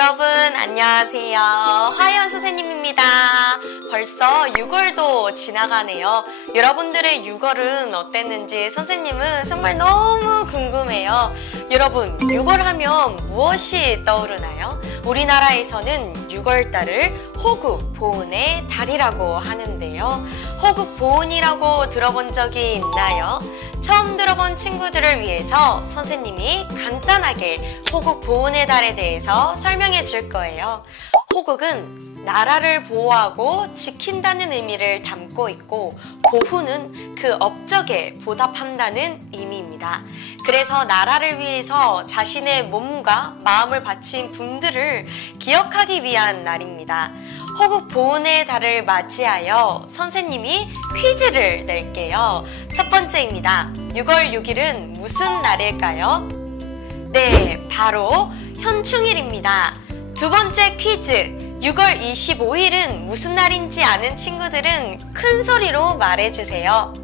여러분 안녕하세요. 화연 선생님입니다. 벌써 6월도 지나가네요. 여러분들의 6월은 어땠는지 선생님은 정말 너무 궁금해요. 여러분 6월 하면 무엇이 떠오르나요? 우리나라에서는 6월달을 호국보훈의 달이라고 하는데요. 호국보훈이라고 들어본 적이 있나요? 처음 들어본 친구들을 위해서 선생님이 간단하게 호국보훈의 달에 대해서 설명해 줄 거예요. 호국은 나라를 보호하고 지킨다는 의미를 담고 있고, 보훈은 그 업적에 보답한다는 의미입니다. 그래서 나라를 위해서 자신의 몸과 마음을 바친 분들을 기억하기 위한 날입니다. 호국보훈의 달을 맞이하여 선생님이 퀴즈를 낼게요. 첫 번째입니다. 6월 6일은 무슨 날일까요? 네, 바로 현충일입니다. 두 번째 퀴즈. 6월 25일은 무슨 날인지 아는 친구들은 큰 소리로 말해주세요.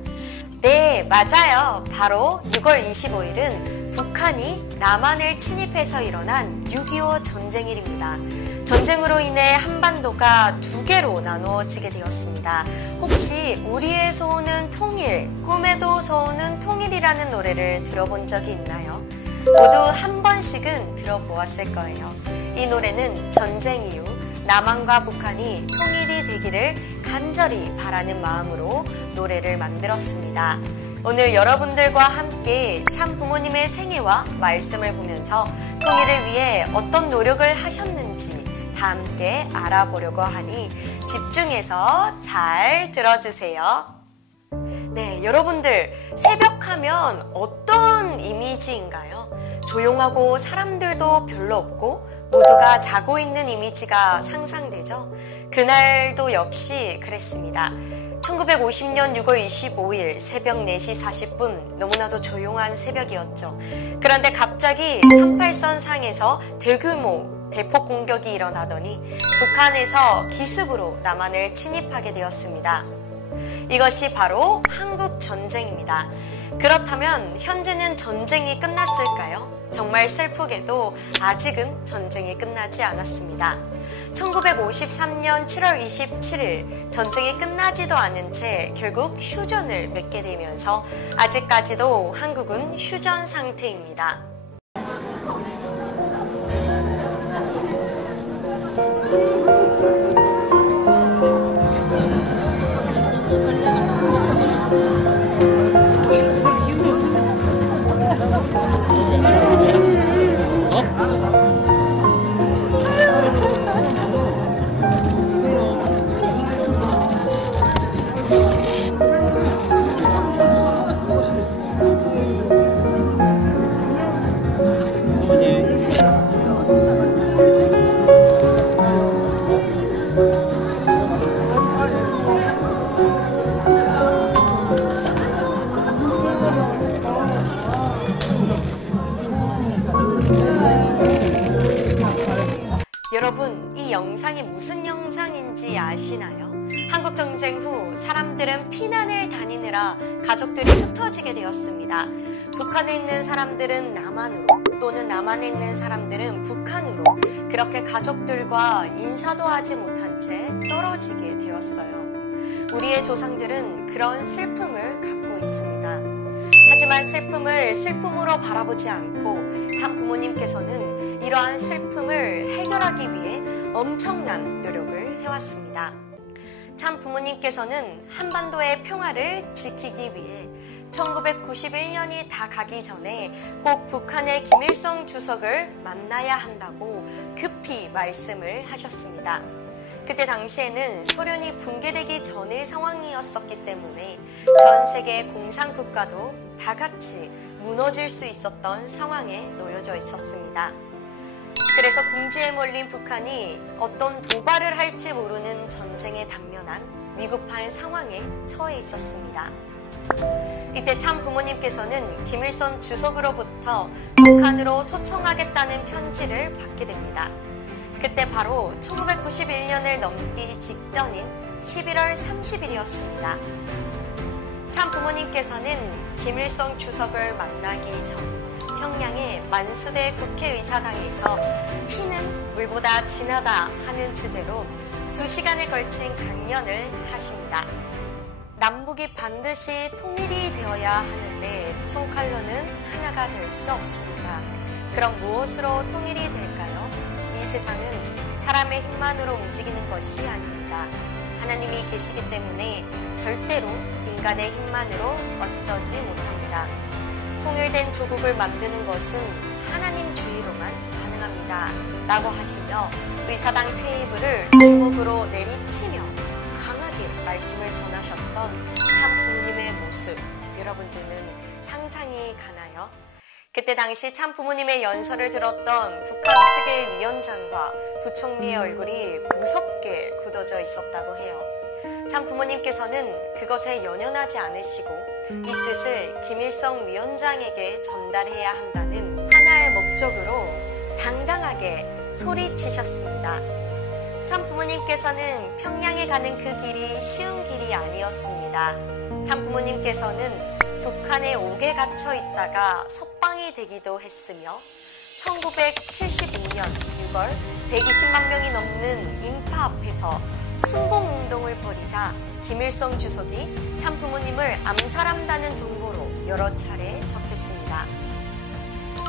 네, 맞아요. 바로 6월 25일은 북한이 남한을 침입해서 일어난 6.25 전쟁일입니다. 전쟁으로 인해 한반도가 두 개로 나누어지게 되었습니다. 혹시 우리의 소원은 통일, 꿈에도 소원은 통일이라는 노래를 들어본 적이 있나요? 모두 한 번씩은 들어보았을 거예요. 이 노래는 전쟁 이후 남한과 북한이 통일이 되기를 간절히 바라는 마음으로 노래를 만들었습니다. 오늘 여러분들과 함께 참 부모님의 생애와 말씀을 보면서 통일을 위해 어떤 노력을 하셨는지 다 함께 알아보려고 하니 집중해서 잘 들어주세요. 네, 여러분들 새벽하면 어떤 이미지인가요? 조용하고 사람들도 별로 없고 모두가 자고 있는 이미지가 상상되죠? 그날도 역시 그랬습니다. 1950년 6월 25일 새벽 4시 40분, 너무나도 조용한 새벽이었죠. 그런데 갑자기 38선 상에서 대규모 대폭 공격이 일어나더니 북한에서 기습으로 남한을 침입하게 되었습니다. 이것이 바로 한국전쟁입니다. 그렇다면 현재는 전쟁이 끝났을까요? 정말 슬프게도 아직은 전쟁이 끝나지 않았습니다. 1953년 7월 27일 전쟁이 끝나지도 않은 채 결국 휴전을 맺게 되면서 아직까지도 한국은 휴전 상태입니다. 여러분, 이 영상이 무슨 영상인지 아시나요? 한국전쟁 후 사람들은 피난을 다니느라 가족들이 흩어지게 되었습니다. 북한에 있는 사람들은 남한으로, 또는 남한에 있는 사람들은 북한으로, 그렇게 가족들과 인사도 하지 못한 채 떨어지게 되었어요. 우리의 조상들은 그런 슬픔을 갖고 있습니다. 하지만 슬픔을 슬픔으로 바라보지 않고 참 부모님께서는 이러한 슬픔을 해결하기 위해 엄청난 노력을 해왔습니다. 참 부모님께서는 한반도의 평화를 지키기 위해 1991년이 다 가기 전에 꼭 북한의 김일성 주석을 만나야 한다고 급히 말씀을 하셨습니다. 그때 당시에는 소련이 붕괴되기 전의 상황이었었기 때문에 전 세계 공산국가도 다 같이 무너질 수 있었던 상황에 놓여져 있었습니다. 그래서 궁지에 몰린 북한이 어떤 도발을 할지 모르는 전쟁에 당면한 위급한 상황에 처해 있었습니다. 이때 참 부모님께서는 김일성 주석으로부터 북한으로 초청하겠다는 편지를 받게 됩니다. 그때 바로 1991년을 넘기 직전인 11월 30일이었습니다. 참 부모님께서는 김일성 주석을 만나기 전 평양의 만수대 국회의사당에서 피는 물보다 진하다 하는 주제로 2시간에 걸친 강연을 하십니다. 남북이 반드시 통일이 되어야 하는데 총칼로는 하나가 될 수 없습니다. 그럼 무엇으로 통일이 될까요? 이 세상은 사람의 힘만으로 움직이는 것이 아닙니다. 하나님이 계시기 때문에 절대로 인간의 힘만으로 어쩌지 못합니다. 통일된 조국을 만드는 것은 하나님 주의로만 가능합니다. 라고 하시며 의사당 테이블을 주먹으로 내리치며 강하게 말씀을 전하셨던 참 부모님의 모습, 여러분들은 상상이 가나요? 그때 당시 참 부모님의 연설을 들었던 북한 측의 위원장과 부총리의 얼굴이 무섭게 굳어져 있었다고 해요. 참 부모님께서는 그것에 연연하지 않으시고 이 뜻을 김일성 위원장에게 전달해야 한다는 하나의 목적으로 당당하게 소리치셨습니다. 참 부모님께서는 평양에 가는 그 길이 쉬운 길이 아니었습니다. 참 부모님께서는 북한에 옥에 갇혀 있다가 석방이 되기도 했으며 1975년 6월 120만 명이 넘는 인파 앞에서 순공운동을 벌이자 김일성 주석이 참 부모님을 암살한다는 정보로 여러 차례 접했습니다.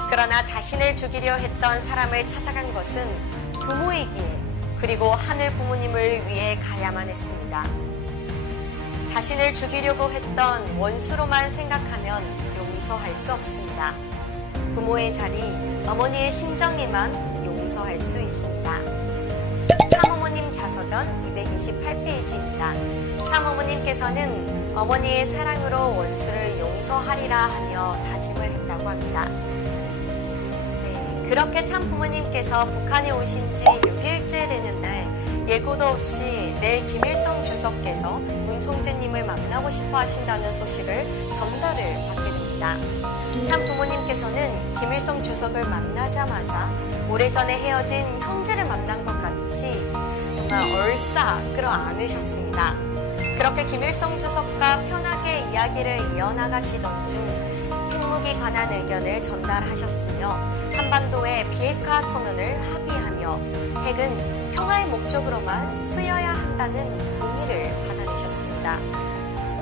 그러나 자신을 죽이려 했던 사람을 찾아간 것은 부모이기에 그리고 하늘 부모님을 위해 가야만 했습니다. 자신을 죽이려고 했던 원수로만 생각하면 용서할 수 없습니다. 부모의 자리, 어머니의 심정에만 용서할 수 있습니다. 참어머님 자서전 228페이지입니다. 참어머님께서는 어머니의 사랑으로 원수를 용서하리라 하며 다짐을 했다고 합니다. 그렇게 참 부모님께서 북한에 오신 지 6일째 되는 날 예고도 없이 내일 김일성 주석께서 문 총재님을 만나고 싶어 하신다는 소식을 전달을 받게 됩니다. 참 부모님께서는 김일성 주석을 만나자마자 오래전에 헤어진 형제를 만난 것 같이 정말 얼싸 끌어안으셨습니다. 그렇게 김일성 주석과 편하게 이야기를 이어나가시던 중 핵무기 관한 의견을 전달하셨으며 한반도의 비핵화 선언을 합의하며 핵은 평화의 목적으로만 쓰여야 한다는 동의를 받아내셨습니다.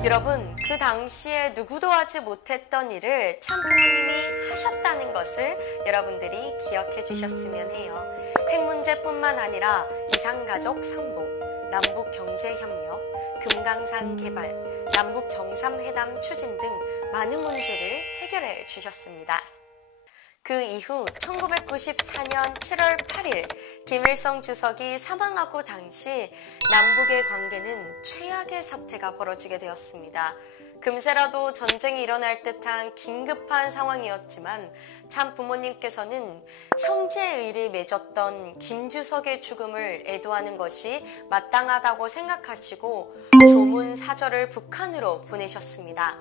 여러분, 그 당시에 누구도 하지 못했던 일을 참 부모님이 하셨다는 것을 여러분들이 기억해 주셨으면 해요. 핵 문제뿐만 아니라 이산가족 상봉, 남북 경제협력, 금강산 개발, 남북 정상회담 추진 등 많은 문제를 해결해 주셨습니다. 그 이후 1994년 7월 8일 김일성 주석이 사망하고 당시 남북의 관계는 최악의 사태가 벌어지게 되었습니다. 금세라도 전쟁이 일어날 듯한 긴급한 상황이었지만 참 부모님께서는 형제의를 맺었던 김주석의 죽음을 애도하는 것이 마땅하다고 생각하시고 조문 사절을 북한으로 보내셨습니다.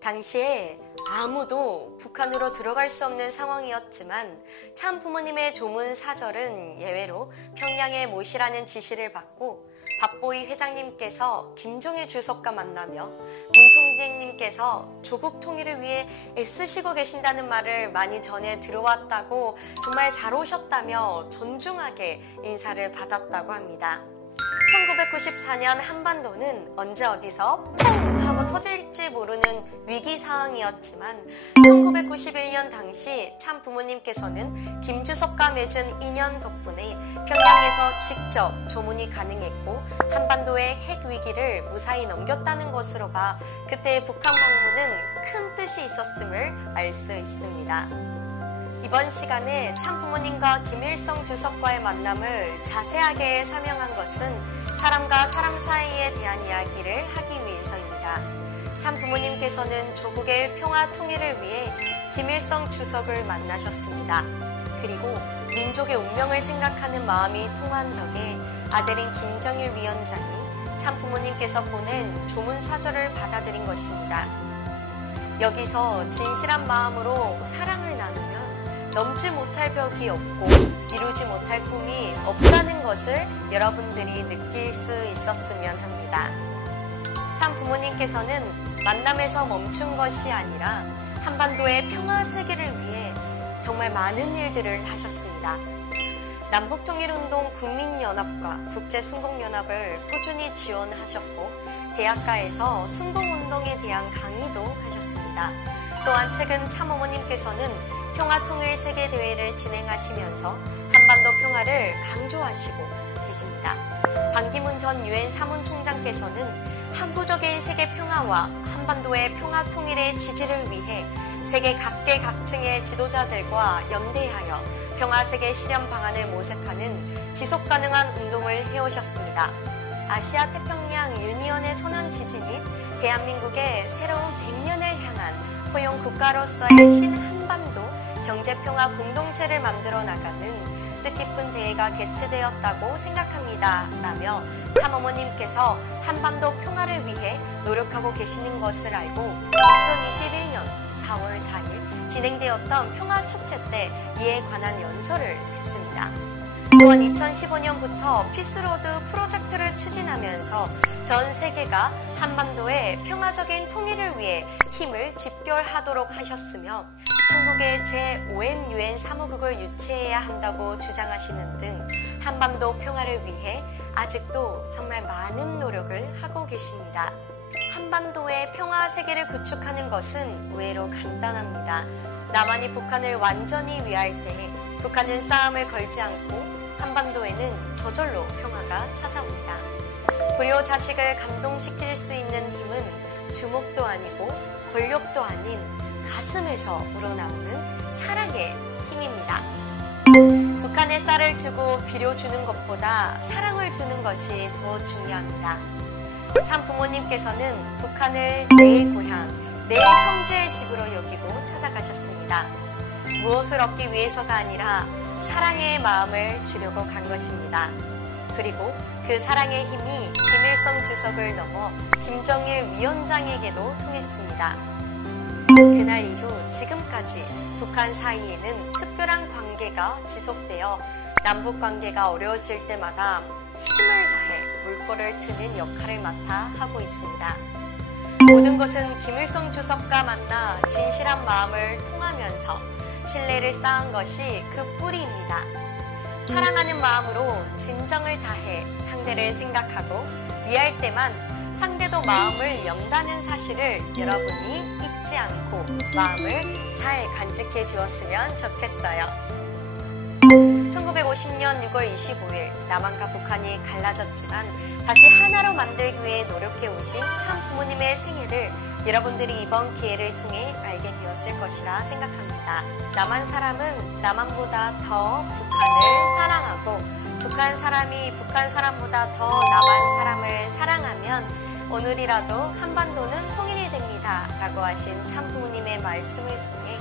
당시에 아무도 북한으로 들어갈 수 없는 상황이었지만 참 부모님의 조문 사절은 예외로 평양에 모시라는 지시를 받고 박보희 회장님께서 김정일 주석과 만나며 문 총재님께서 조국 통일을 위해 애쓰시고 계신다는 말을 많이 전해 들어왔다고 정말 잘 오셨다며 존중하게 인사를 받았다고 합니다. 1994년 한반도는 언제 어디서 펑 하고 터질지 모르는 위기 상황이었지만 1991년 당시 참 부모님께서는 김주석과 맺은 인연 덕분에 평양에서 직접 조문이 가능했고 한반도의 핵 위기를 무사히 넘겼다는 것으로 봐 그때의 북한 방문은 큰 뜻이 있었음을 알 수 있습니다. 이번 시간에 참 부모님과 김일성 주석과의 만남을 자세하게 설명한 것은 사람과 사람 사이에 대한 이야기를 하기 위해서입니다. 참 부모님께서는 조국의 평화 통일을 위해 김일성 주석을 만나셨습니다. 그리고 민족의 운명을 생각하는 마음이 통한 덕에 아들인 김정일 위원장이 참 부모님께서 보낸 조문 사절을 받아들인 것입니다. 여기서 진실한 마음으로 사랑을 나누면 넘지 못할 벽이 없고 이루지 못할 꿈이 없다는 것을 여러분들이 느낄 수 있었으면 합니다. 참 부모님께서는 만남에서 멈춘 것이 아니라 한반도의 평화 세계를 위해 정말 많은 일들을 하셨습니다. 남북통일운동 국민연합과 국제순공연합을 꾸준히 지원하셨고 대학가에서 순공운동에 대한 강의도 하셨습니다. 또한 최근 참어머님께서는 평화통일세계대회를 진행하시면서 한반도 평화를 강조하시고 계십니다. 반기문 전 유엔 사무총장께서는 항구적인 세계 평화와 한반도의 평화 통일의 지지를 위해 세계 각계각층의 지도자들과 연대하여 평화세계 실현 방안을 모색하는 지속가능한 운동을 해오셨습니다. 아시아 태평양 유니언의 선언 지지 및 대한민국의 새로운 100년을 향한 포용 국가로서의 신한반도 경제평화 공동체를 만들어 나가는 뜻깊은 대회가 개최되었다고 생각합니다. 라며 참어머님께서 한반도 평화를 위해 노력하고 계시는 것을 알고 2021년 4월 4일 진행되었던 평화축제 때 이에 관한 연설을 했습니다. 또한 2015년부터 피스로드 프로젝트를 추진하면서 전 세계가 한반도의 평화적인 통일을 위해 힘을 집결하도록 하셨으며 한국의 제5회 유엔 사무국을 유치해야 한다고 주장하시는 등 한반도 평화를 위해 아직도 정말 많은 노력을 하고 계십니다. 한반도의 평화 세계를 구축하는 것은 의외로 간단합니다. 남한이 북한을 완전히 위할 때 북한은 싸움을 걸지 않고 한반도에는 저절로 평화가 찾아옵니다. 불효자식을 감동시킬 수 있는 힘은 주목도 아니고 권력도 아닌 가슴에서 우러나오는 사랑의 힘입니다. 북한에 쌀을 주고 비료 주는 것보다 사랑을 주는 것이 더 중요합니다. 참 부모님께서는 북한을 내 고향, 내 형제의 집으로 여기고 찾아가셨습니다. 무엇을 얻기 위해서가 아니라 사랑의 마음을 주려고 간 것입니다. 그리고 그 사랑의 힘이 김일성 주석을 넘어 김정일 위원장에게도 통했습니다. 그날 이후 지금까지 북한 사이에는 특별한 관계가 지속되어 남북 관계가 어려워질 때마다 힘을 다해 물꼬를 트는 역할을 맡아 하고 있습니다. 모든 것은 김일성 주석과 만나 진실한 마음을 통하면서 신뢰를 쌓은 것이 그 뿌리입니다. 사랑하는 마음으로 진정을 다해 상대를 생각하고 위할 때만 상대도 마음을 연다는 사실을 여러분이 잊지 않고 마음을 잘 간직해 주었으면 좋겠어요. 1950년 6월 25일 남한과 북한이 갈라졌지만 다시 하나로 만들기 위해 노력해 오신 참 부모님의 생애를 여러분들이 이번 기회를 통해 알게 되었을 것이라 생각합니다. 남한 사람은 남한보다 더 북한을 사랑하고 북한 사람이 북한 사람보다 더 남한 사람을 사랑하면 오늘이라도 한반도는 통일이 됩니다. 라고 하신 참 부모님의 말씀을 통해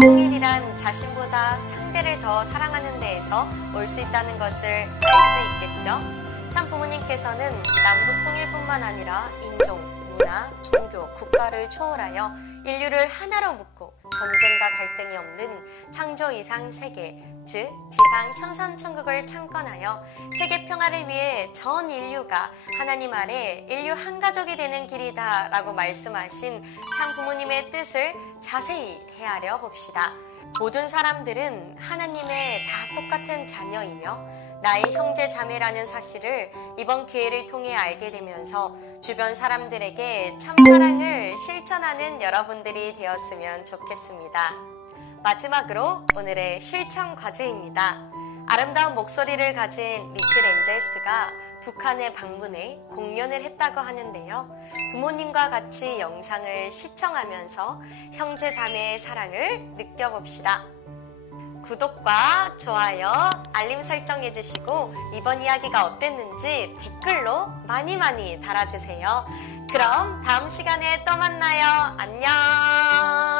통일이란 자신보다 상대를 더 사랑하는 데에서 올 수 있다는 것을 알 수 있겠죠. 참 부모님께서는 남북 통일뿐만 아니라 인종, 문화, 종교, 국가를 초월하여 인류를 하나로 묶고 전쟁과 갈등이 없는 창조 이상 세계, 즉 지상 천선천국을 창건하여 세계 평화를 위해 전 인류가 하나님 아래 인류 한 가족이 되는 길이다 라고 말씀하신 참 부모님의 뜻을 자세히 헤아려 봅시다. 모든 사람들은 하나님의 다 똑같은 자녀이며 나의 형제 자매라는 사실을 이번 기회를 통해 알게 되면서 주변 사람들에게 참 사랑을 실천하는 여러분들이 되었으면 좋겠습니다. 마지막으로 오늘의 실천 과제입니다. 아름다운 목소리를 가진 리틀 엔젤스가 북한에 방문해 공연을 했다고 하는데요. 부모님과 같이 영상을 시청하면서 형제 자매의 사랑을 느껴봅시다. 구독과 좋아요, 알림 설정 해주시고 이번 이야기가 어땠는지 댓글로 많이 달아주세요. 그럼 다음 시간에 또 만나요. 안녕.